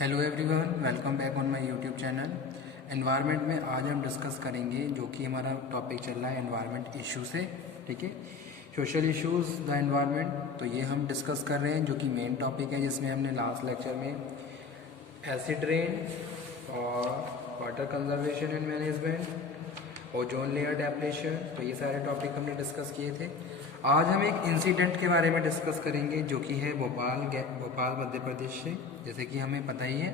Hello everyone, welcome back on my YouTube channel. Environment में आज हम डिस्कस करेंगे जो कि हमारा टॉपिक चल रहा है एनवायरनमेंट इशू से। ठीक है, सोशल इश्यूज द एनवायरनमेंट। तो ये हम डिस्कस कर रहे हैं जो कि मेन टॉपिक है, जिसमें हमने लास्ट लेक्चर में एसिड रेन और water conservation and management, ozone layer depletion, तो ये सारे टॉपिक हमने डिस्कस किए थे। आज हम एक इंसिडेंट के बारे में डिस्कस करेंगे जो कि है भोपाल मध्य प्रदेश से। जैसे कि हमें पता ही है,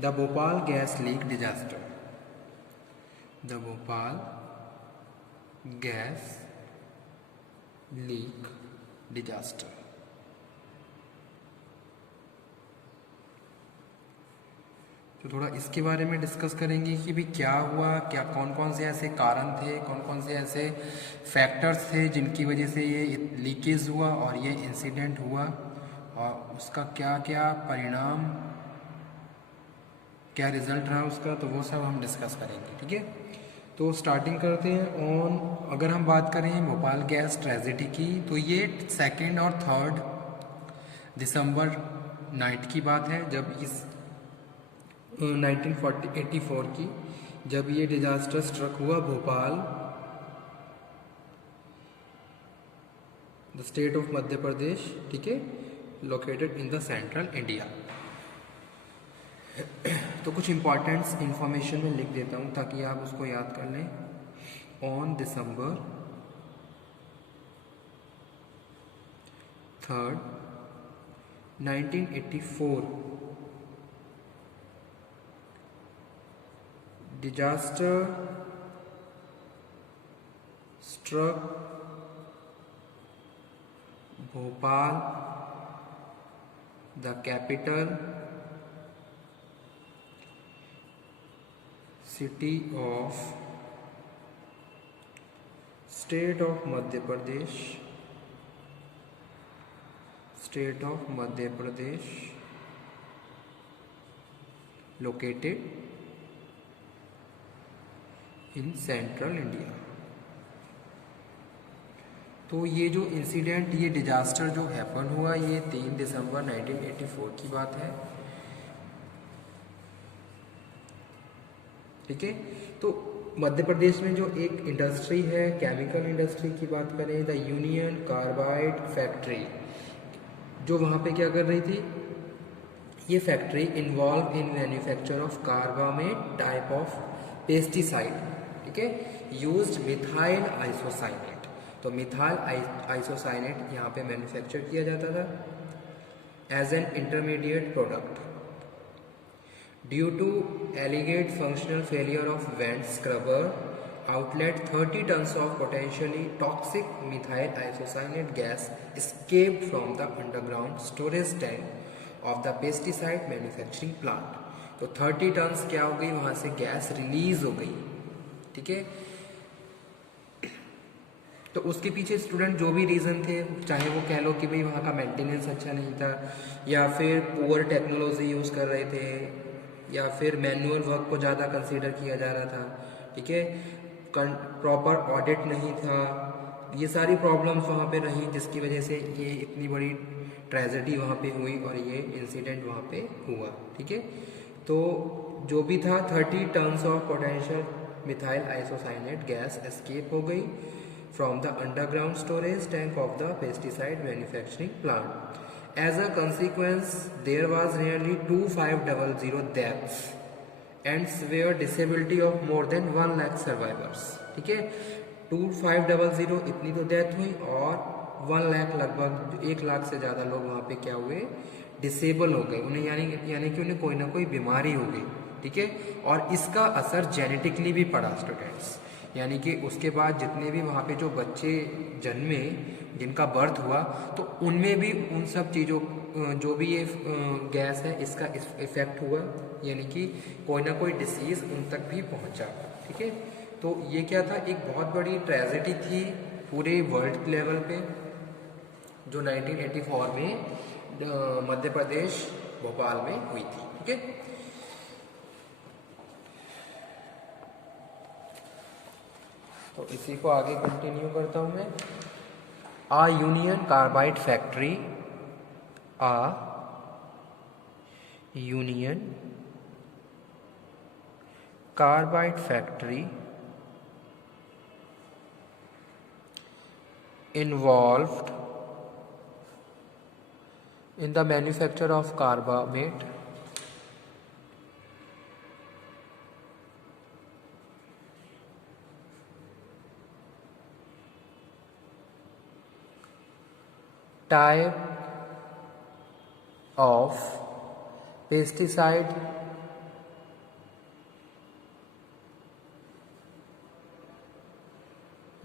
the Bhopal gas leak disaster. The Bhopal gas leak disaster. तो थोड़ा इसके बारे में डिस्कस करेंगे कि भी क्या हुआ, क्या कौन कौन से ऐसे कारण थे, कौन कौन से ऐसे फैक्टर्स थे जिनकी वजह से ये लीकेज हुआ और ये इंसिडेंट हुआ, और उसका क्या क्या परिणाम, क्या रिजल्ट रहा उसका। तो वो सब हम डिस्कस करेंगे। ठीक है, तो स्टार्टिंग करते हैं ऑन। अगर हम बात करें भोपाल गैस ट्रेजेडी की, तो ये 2 और 3 दिसंबर नाइट की बात है, जब इस 1984 की, जब ये डिजास्टर स्ट्रक हुआ Bhopal, the state of Madhya Pradesh. ठीक है, located in the central India. तो कुछ इंपॉर्टेंट्स इंफॉर्मेशन में लिख देता हूँ ताकि आप उसको याद कर लें। On December 3, 1984 disaster struck Bhopal, the capital city of state of Madhya Pradesh, located in central India. तो ये जो इंसिडेंट, ये डिजास्टर जो हैपन हुआ, ये 3 दिसंबर 1984 की बात है। ठीक है, तो मध्य प्रदेश में जो एक इंडस्ट्री है, केमिकल इंडस्ट्री की बात करें, द यूनियन कार्बाइड फैक्ट्री, जो वहाँ पे क्या कर रही थी, ये factory involve in manufacture of carbamate type of pesticide. ठीक है, यूज्ड मिथाइल आइसोसाइनेट। तो मिथाइल आइसोसाइनेट यहाँ पे मैन्युफैक्चर किया जाता था as an intermediate product. Due to alleged functional failure of vent scrubber outlet, 30 tons of potentially toxic methyl isocyanate gas escaped from the underground storage tank of the pesticide manufacturing plant। तो 30 tons क्या हो गई, वहां से gas release हो गई। ठीक है, तो उसके पीछे स्टूडेंट जो भी रीज़न थे, चाहे वो कह लो कि भाई वहाँ का मेंटेनेंस अच्छा नहीं था, या फिर पुअर टेक्नोलॉजी यूज़ कर रहे थे, या फिर मैनुअल वर्क को ज़्यादा कंसीडर किया जा रहा था। ठीक है, प्रॉपर ऑडिट नहीं था, ये सारी प्रॉब्लम्स वहाँ पे रही, जिसकी वजह से ये इतनी बड़ी ट्रेजेडी वहाँ पे हुई और ये इंसिडेंट वहाँ पे हुआ। ठीक है, तो जो भी था, 30 tons of potential methyl isocyanate gas escape हो गई from the underground storage tank of the pesticide manufacturing plant. As a consequence, there was nearly 2500 deaths and severe disability of more than 1 lakh survivors। ठीक है, 2500 इतनी तो death हुई, और 1 लाख, लगभग 1 लाख से ज़्यादा लोग वहाँ पे क्या हुए, डिसेबल हो गए, उन्हें यानी कि उन्हें कोई ना कोई बीमारी हो गई। ठीक है, और इसका असर जेनेटिकली भी पड़ा स्टूडेंट्स, यानी कि उसके बाद जितने भी वहाँ पे जो बच्चे जन्मे, जिनका बर्थ हुआ, तो उनमें भी उन सब चीज़ों, जो भी ये गैस है, इसका इफेक्ट हुआ, यानी कि कोई ना कोई डिसीज़ उन तक भी पहुँचा। ठीक है, तो ये क्या था, एक बहुत बड़ी ट्रेजेडी थी पूरे वर्ल्ड लेवल पे, जो 1984 में मध्य प्रदेश भोपाल में हुई थी। ठीक है, तो इसी को आगे कंटिन्यू करता हूँ मैं। Uh Union Carbide factory, uh Union Carbide factory involved in the manufacture of carbamate type of pesticide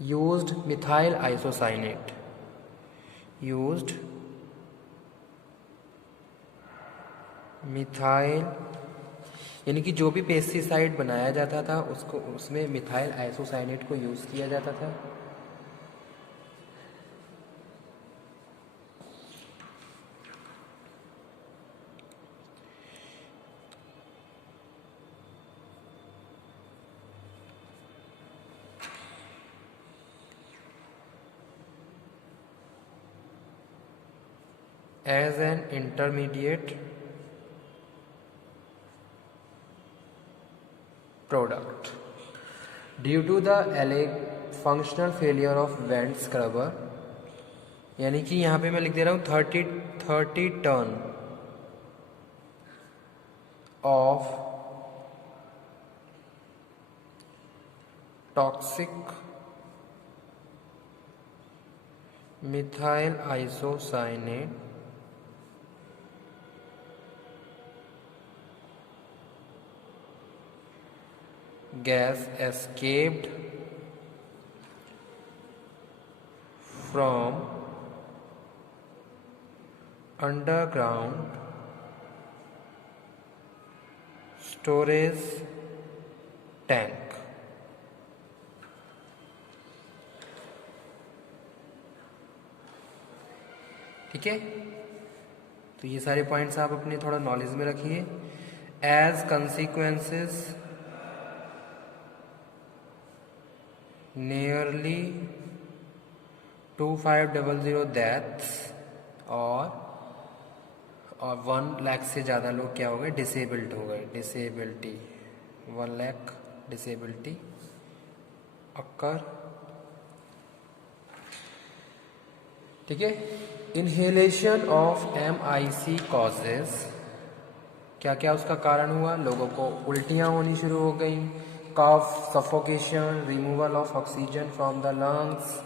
used methyl isocyanate used methyl, यानी कि जो भी पेस्टिसाइड बनाया जाता था उसको उसमें मिथाइल आइसोसाइनेट को यूज़ किया जाता था। as an intermediate product due to the functional failure of vent scrubber, यानी कि यहाँ पे मैं लिख दे रहा हूँ 30 ton of toxic methyl isocyanate gas escaped from underground storage tank। ठीक है, तो ये सारे पॉइंट्स आप अपने थोड़ा नॉलेज में रखिए। एज कंसिक्वेंसेस nearly 2500 deaths और 1 लाख से ज़्यादा लोग क्या हो गए, डिसेबल्ड हो गए, डिसेबिलिटी 1 लाख डिसेबिलिटी अक्कर। ठीक है, इनहेलेशन ऑफ MIC कॉजेज, क्या क्या उसका कारण हुआ, लोगों को उल्टियाँ होनी शुरू हो गई, cough, suffocation, removal of oxygen from the lungs,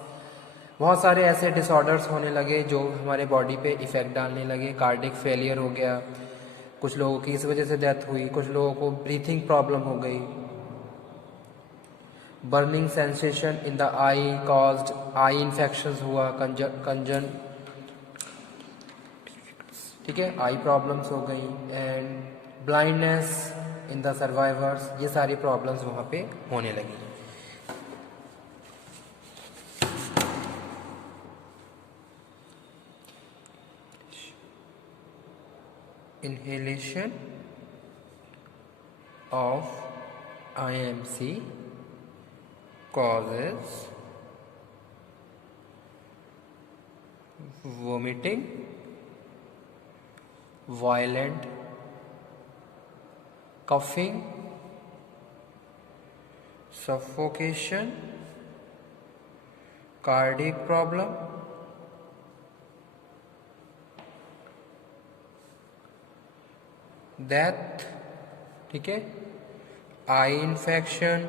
बहुत सारे ऐसे डिसऑर्डर्स होने लगे जो हमारे बॉडी पे इफ़ेक्ट डालने लगे। कार्डिक फेलियर हो गया, कुछ लोगों की इस वजह से डेथ हुई, कुछ लोगों को ब्रीथिंग प्रॉब्लम हो गई। Burning sensation in the I caused I infections हुआ, कंजन, ठीक है, आई प्रॉब्लम्स हो गई and blindness in the survivors, ये सारी प्रॉब्लम्स वहाँ पे होने लगी। Inhalation of IMC causes vomiting, violent coughing, suffocation, cardiac problem, death, ठीक है, आई इन्फेक्शन,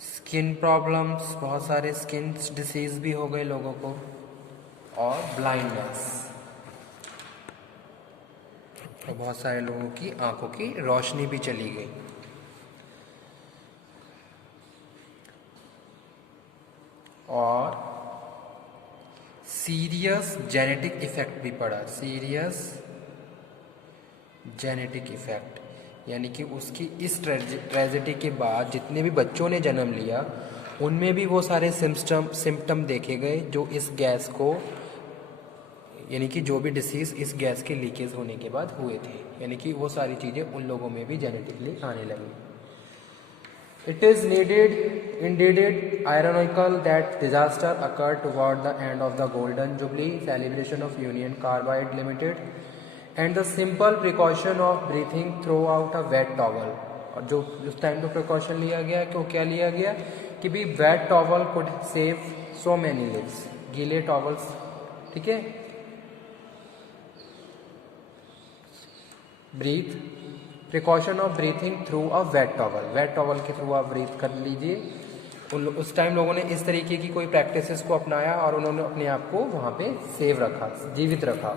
स्किन प्रॉब्लम्स, बहुत सारे स्किन डिसीज भी हो गए लोगों को, और ब्लाइंडनेस, तो बहुत सारे लोगों की आंखों की रोशनी भी चली गई। और सीरियस जेनेटिक इफेक्ट भी पड़ा, सीरियस जेनेटिक इफेक्ट, यानी कि उसकी इस ट्रेजेडी के बाद जितने भी बच्चों ने जन्म लिया उनमें भी वो सारे सिम्टम देखे गए जो इस गैस को, यानी कि जो भी डिसीज़ इस गैस के लीकेज होने के बाद हुए थे, यानी कि वो सारी चीज़ें उन लोगों में भी जेनेटिकली आने लगी। It is indeed ironical that disaster occurred toward the end of the Golden Jubilee celebration of Union Carbide Limited and the simple precaution of breathing through out a wet towel. और जो उस time पे precaution लिया गया तो क्या लिया गया कि भी wet towel could save so many lives, गीले टॉवल्स, ठीक है। Breathe, precaution of breathing through a wet towel, wet towel के थ्रू आप ब्रीथ कर लीजिए। उस टाइम लोगों ने इस तरीके की कोई प्रैक्टिसेस को अपनाया और उन्होंने अपने आप को वहाँ पे सेव रखा, जीवित रखा।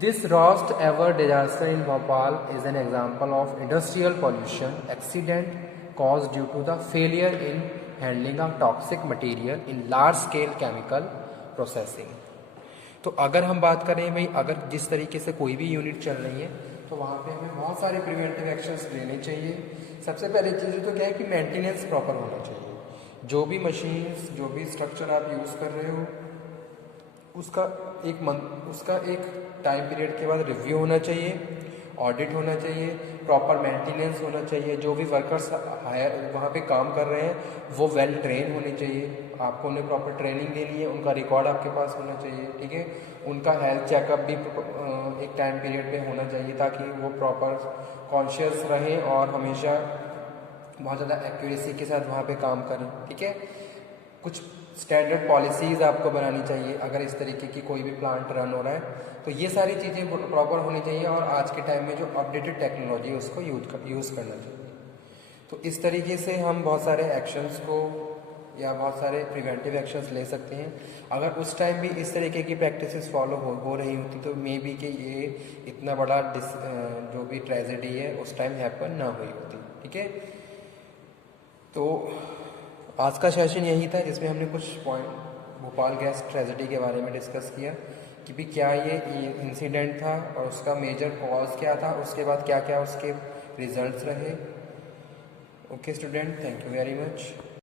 This worst ever disaster in Bhopal is an example of industrial pollution accident caused due to the failure in handling of toxic material in large scale chemical processing. तो अगर हम बात करें भाई, अगर जिस तरीके से कोई भी यूनिट चल रही है तो वहाँ पे हमें बहुत सारे प्रिवेंटिव एक्शंस लेने चाहिए। सबसे पहले चीज़ तो क्या है कि मेंटेनेंस प्रॉपर होना चाहिए। जो भी मशीन्स, जो भी स्ट्रक्चर आप यूज़ कर रहे हो उसका एक टाइम पीरियड के बाद रिव्यू होना चाहिए, ऑडिट होना चाहिए, प्रॉपर मेंटेनेंस होना चाहिए। जो भी वर्कर्स हायर वहाँ पे काम कर रहे हैं वो वेल ट्रेन होने चाहिए, आपको उन्हें प्रॉपर ट्रेनिंग देनी है, उनका रिकॉर्ड आपके पास होना चाहिए, ठीक है। उनका हेल्थ चेकअप भी एक टाइम पीरियड पे होना चाहिए ताकि वो प्रॉपर कॉन्शियस रहें और हमेशा बहुत ज़्यादा एक्यूरेसी के साथ वहाँ पे काम करें, ठीक है। कुछ स्टैंडर्ड पॉलिसीज़ आपको बनानी चाहिए अगर इस तरीके की कोई भी प्लांट रन हो रहा है, तो ये सारी चीज़ें प्रॉपर होनी चाहिए। और आज के टाइम में जो अपडेटेड टेक्नोलॉजी है उसको यूज़ करना चाहिए। तो इस तरीके से हम बहुत सारे एक्शंस को या बहुत सारे प्रिवेंटिव एक्शंस ले सकते हैं। अगर उस टाइम भी इस तरीके की प्रैक्टिसेस फॉलो हो रही होती तो मे बी कि ये इतना बड़ा जो भी ट्रेजेडी है उस टाइम हैपन ना हुई होती, ठीक है। तो आज का सेशन यही था जिसमें हमने कुछ पॉइंट भोपाल गैस ट्रेजेडी के बारे में डिस्कस किया कि भी क्या ये इंसिडेंट था और उसका मेजर कॉज क्या था, उसके बाद क्या क्या उसके रिजल्ट्स रहे। Okay student, thank you very much.